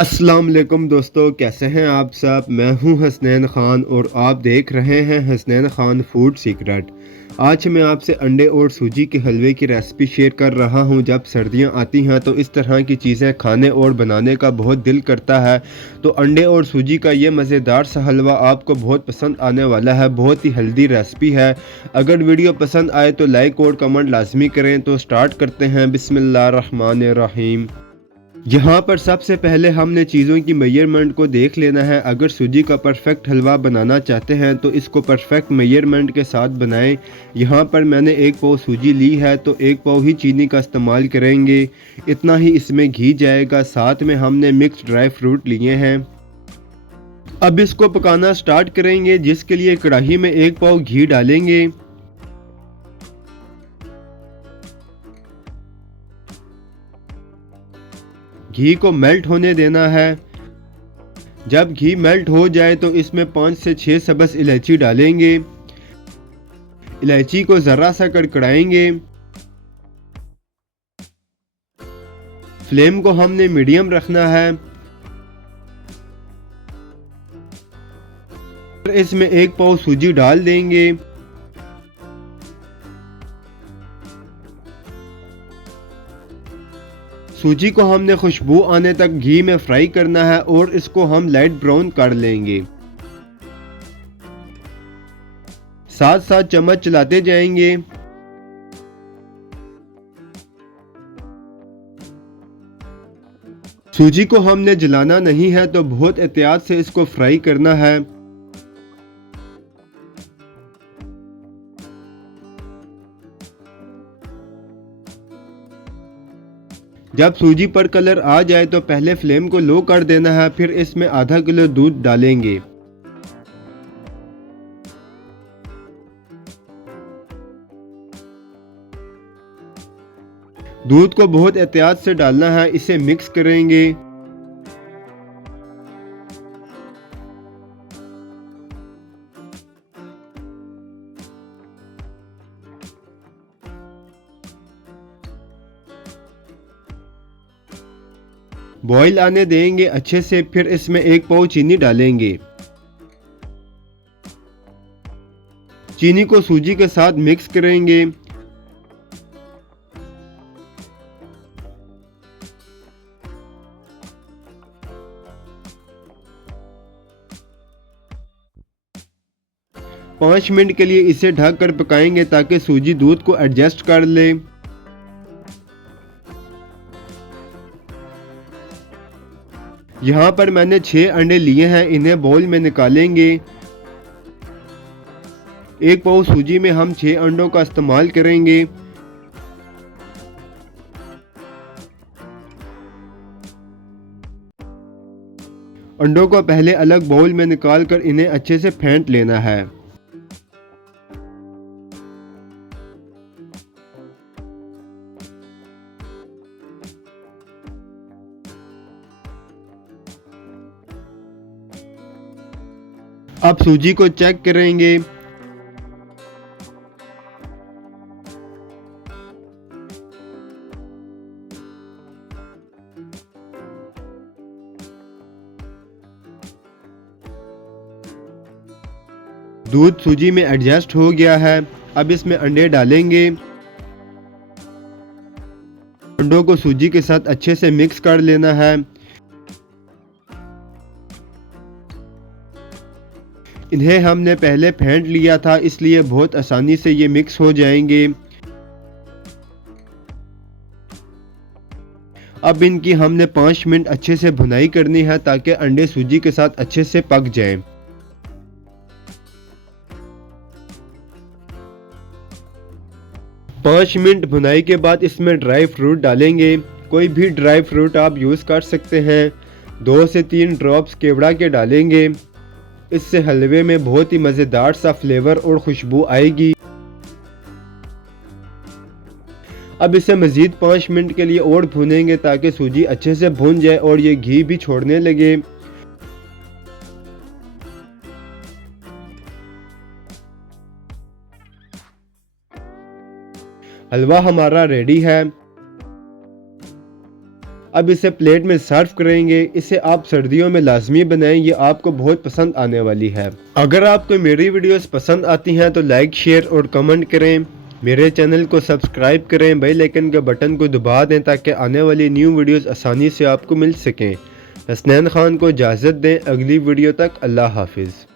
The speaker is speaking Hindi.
अस्सलाम वालेकुम दोस्तों, कैसे हैं आप सब। मैं हूं हसनैन ख़ान और आप देख रहे हैं हसनैन ख़ान फूड सीक्रेट। आज मैं आपसे अंडे और सूजी के हलवे की रेसिपी शेयर कर रहा हूं। जब सर्दियां आती हैं तो इस तरह की चीज़ें खाने और बनाने का बहुत दिल करता है। तो अंडे और सूजी का ये मज़ेदार सा हलवा आपको बहुत पसंद आने वाला है। बहुत ही हेल्दी रेसिपी है। अगर वीडियो पसंद आए तो लाइक और कमेंट लाजमी करें। तो स्टार्ट करते हैं। बिस्मिल्लाहिर्रहमानिर्रहीम। यहाँ पर सबसे पहले हमने चीज़ों की मेजरमेंट को देख लेना है। अगर सूजी का परफेक्ट हलवा बनाना चाहते हैं तो इसको परफेक्ट मेजरमेंट के साथ बनाएं। यहाँ पर मैंने 1 पाव सूजी ली है तो 1 पाव ही चीनी का इस्तेमाल करेंगे। इतना ही इसमें घी जाएगा। साथ में हमने मिक्स ड्राई फ्रूट लिए हैं। अब इसको पकाना स्टार्ट करेंगे, जिसके लिए कढ़ाई में 1 पाव घी डालेंगे। घी को मेल्ट होने देना है। जब घी मेल्ट हो जाए तो इसमें 5 से 6 सब्ज़ इलायची डालेंगे। इलायची को ज़रा सा कड़कड़ाएंगे। फ्लेम को हमने मीडियम रखना है। इसमें 1 पाव सूजी डाल देंगे। सूजी को हमने खुशबू आने तक घी में फ्राई करना है और इसको हम लाइट ब्राउन कर लेंगे। साथ साथ चम्मच चलाते जाएंगे। सूजी को हमने जलाना नहीं है तो बहुत एहतियात से इसको फ्राई करना है। जब सूजी पर कलर आ जाए तो पहले फ्लेम को लो कर देना है। फिर इसमें आधा किलो दूध डालेंगे। दूध को बहुत एहतियात से डालना है। इसे मिक्स करेंगे। बॉईल आने देंगे अच्छे से। फिर इसमें 1 पाव चीनी डालेंगे। चीनी को सूजी के साथ मिक्स करेंगे। पाँच मिनट के लिए इसे ढक कर पकाएंगे ताकि सूजी दूध को एडजस्ट कर ले। यहाँ पर मैंने 6 अंडे लिए हैं। इन्हें बाउल में निकालेंगे। 1 पाव सूजी में हम 6 अंडों का इस्तेमाल करेंगे। अंडों को पहले अलग बाउल में निकालकर इन्हें अच्छे से फेंट लेना है। अब सूजी को चेक करेंगे। दूध सूजी में एडजस्ट हो गया है। अब इसमें अंडे डालेंगे। अंडों को सूजी के साथ अच्छे से मिक्स कर लेना है। इन्हें हमने पहले फेंट लिया था, इसलिए बहुत आसानी से ये मिक्स हो जाएंगे। अब इनकी हमने 5 मिनट अच्छे से भुनाई करनी है ताकि अंडे सूजी के साथ अच्छे से पक जाएं। 5 मिनट भुनाई के बाद इसमें ड्राई फ्रूट डालेंगे। कोई भी ड्राई फ्रूट आप यूज़ कर सकते हैं। 2 से 3 ड्रॉप्स केवड़ा के डालेंगे। इससे हलवे में बहुत ही मज़ेदार सा फ्लेवर और खुशबू आएगी। अब इसे मज़ीद 5 मिनट के लिए और भूनेंगे ताकि सूजी अच्छे से भून जाए और ये घी भी छोड़ने लगे। हलवा हमारा रेडी है। अब इसे प्लेट में सर्व करेंगे। इसे आप सर्दियों में लाजमी बनाएं, ये आपको बहुत पसंद आने वाली है। अगर आपको मेरी वीडियोस पसंद आती हैं तो लाइक, शेयर और कमेंट करें। मेरे चैनल को सब्सक्राइब करें, बेल आइकन के बटन को दबा दें ताकि आने वाली न्यू वीडियोस आसानी से आपको मिल सकें। हसनैन खान को इजाज़त दें, अगली वीडियो तक अल्लाह हाफिज़।